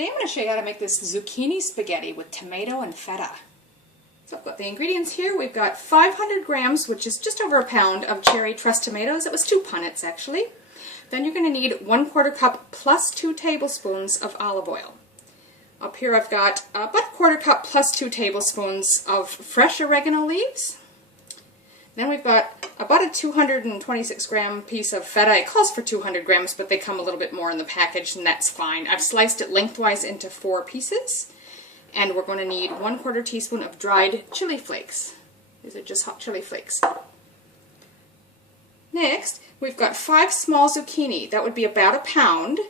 Today I'm going to show you how to make this zucchini spaghetti with tomato and feta. So I've got the ingredients here. We've got 500 grams, which is just over a pound, of cherry truss tomatoes. It was 2 punnets actually. Then you're going to need 1/4 cup plus 2 tablespoons of olive oil. Up here I've got about 1/4 cup plus 2 tablespoons of fresh oregano leaves. Then we've got about a 226 gram piece of feta. It calls for 200 grams, but they come a little bit more in the package, and that's fine. I've sliced it lengthwise into 4 pieces. And we're going to need 1/4 teaspoon of dried chili flakes. These are just hot chili flakes. Next, we've got 5 small zucchini. That would be about a pound,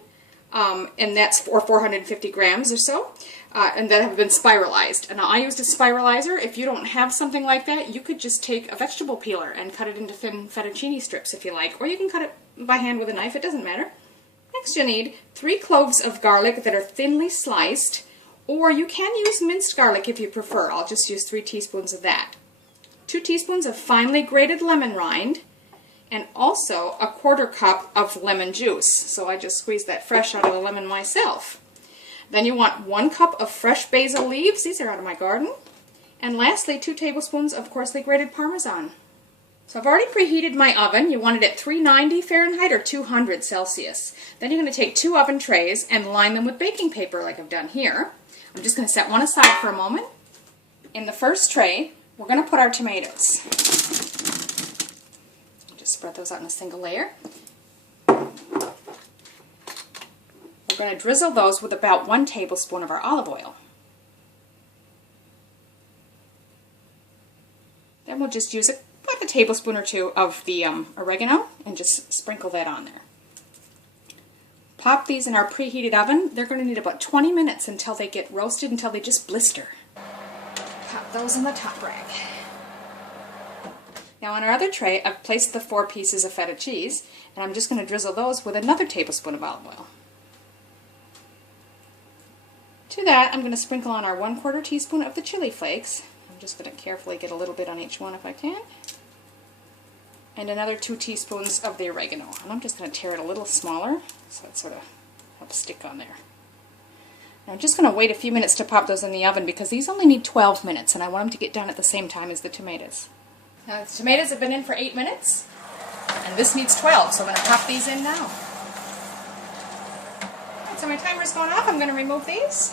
and that's 450 grams or so, and that have been spiralized. And now I used a spiralizer. If you don't have something like that, you could just take a vegetable peeler and cut it into thin fettuccine strips if you like, or you can cut it by hand with a knife. It doesn't matter. Next, you'll need 3 cloves of garlic that are thinly sliced, or you can use minced garlic if you prefer. I'll just use 3 teaspoons of that. 2 teaspoons of finely grated lemon rind, and also a 1/4 cup of lemon juice. So I just squeezed that fresh out of the lemon myself. Then you want 1 cup of fresh basil leaves. These are out of my garden. And lastly, 2 tablespoons of coarsely grated Parmesan. So I've already preheated my oven. You want it at 390 Fahrenheit or 200 Celsius. Then you're going to take 2 oven trays and line them with baking paper like I've done here. I'm just going to set one aside for a moment. In the first tray, we're going to put our tomatoes. Just spread those out in a single layer. We're going to drizzle those with about 1 tablespoon of our olive oil. Then we'll just use about a tablespoon or 2 of the oregano and just sprinkle that on there. Pop these in our preheated oven. They're going to need about 20 minutes until they get roasted, until they just blister. Pop those in the top rack. Now on our other tray, I've placed the 4 pieces of feta cheese, and I'm just going to drizzle those with another tablespoon of olive oil. To that, I'm going to sprinkle on our 1/4 teaspoon of the chili flakes. I'm just going to carefully get a little bit on each one if I can. And another 2 teaspoons of the oregano. And I'm just going to tear it a little smaller so it sort of helps stick on there. Now I'm just going to wait a few minutes to pop those in the oven because these only need 12 minutes and I want them to get done at the same time as the tomatoes. Now the tomatoes have been in for 8 minutes and this needs 12, so I'm going to pop these in now. Alright, so my timer's going off. I'm going to remove these.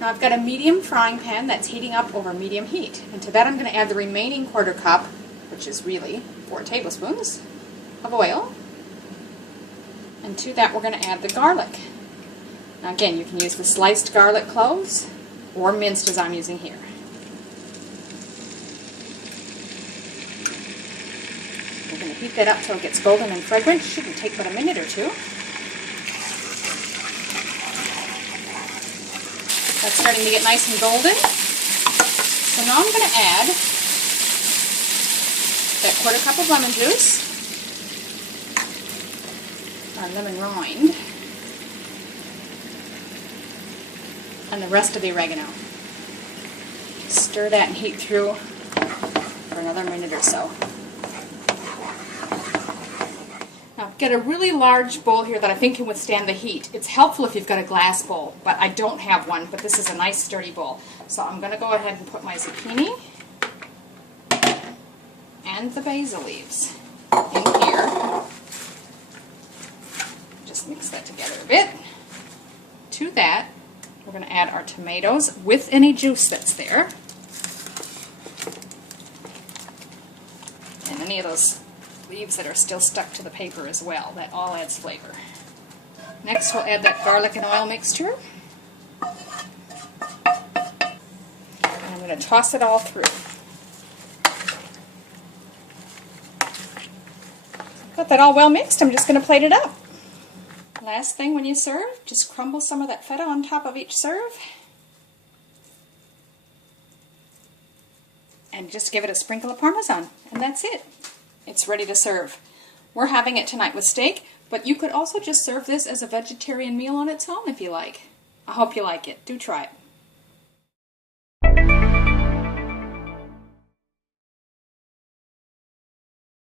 Now I've got a medium frying pan that's heating up over medium heat, and to that I'm going to add the remaining 1/4 cup, which is really 4 tablespoons, of oil. And to that we're going to add the garlic. Now again, you can use the sliced garlic cloves or minced as I'm using here. We're going to heat that up till it gets golden and fragrant. Shouldn't take but a minute or 2. That's starting to get nice and golden. So now I'm going to add that 1/4 cup of lemon juice, our lemon rind, and the rest of the oregano. Stir that and heat through for another minute or so. Now get a really large bowl here that I think can withstand the heat. It's helpful if you've got a glass bowl, but I don't have one, but this is a nice sturdy bowl. So I'm going to go ahead and put my zucchini and the basil leaves in here. Just mix that together a bit. To that, we're going to add our tomatoes with any juice that's there. And any of those leaves that are still stuck to the paper as well. That all adds flavor. Next we'll add that garlic and oil mixture. And I'm going to toss it all through. Got that all well mixed, I'm just going to plate it up. Last thing when you serve, just crumble some of that feta on top of each serve. And just give it a sprinkle of Parmesan, and that's it. It's ready to serve. We're having it tonight with steak, but you could also just serve this as a vegetarian meal on its own if you like. I hope you like it. Do try it.